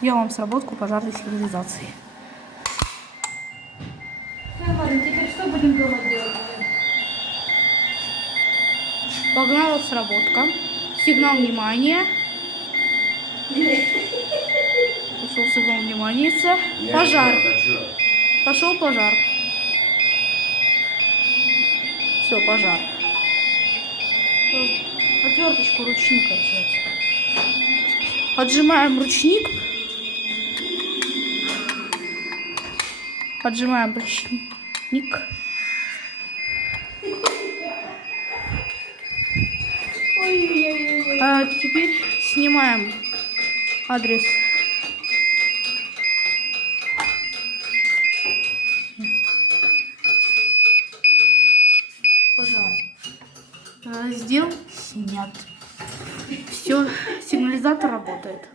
Делаем сработку пожарной сигнализации. Ладно, теперь что будем дома делать? Погнала сработка. Сигнал внимания. Пошел сигнал внимания. Пожар. Пошел пожар. Все, пожар. Отверточку ручника взять. Отжимаем ручник. Отжимаем ручник. А теперь снимаем адрес. Пожар. Раздел снят. Все, сигнализатор работает.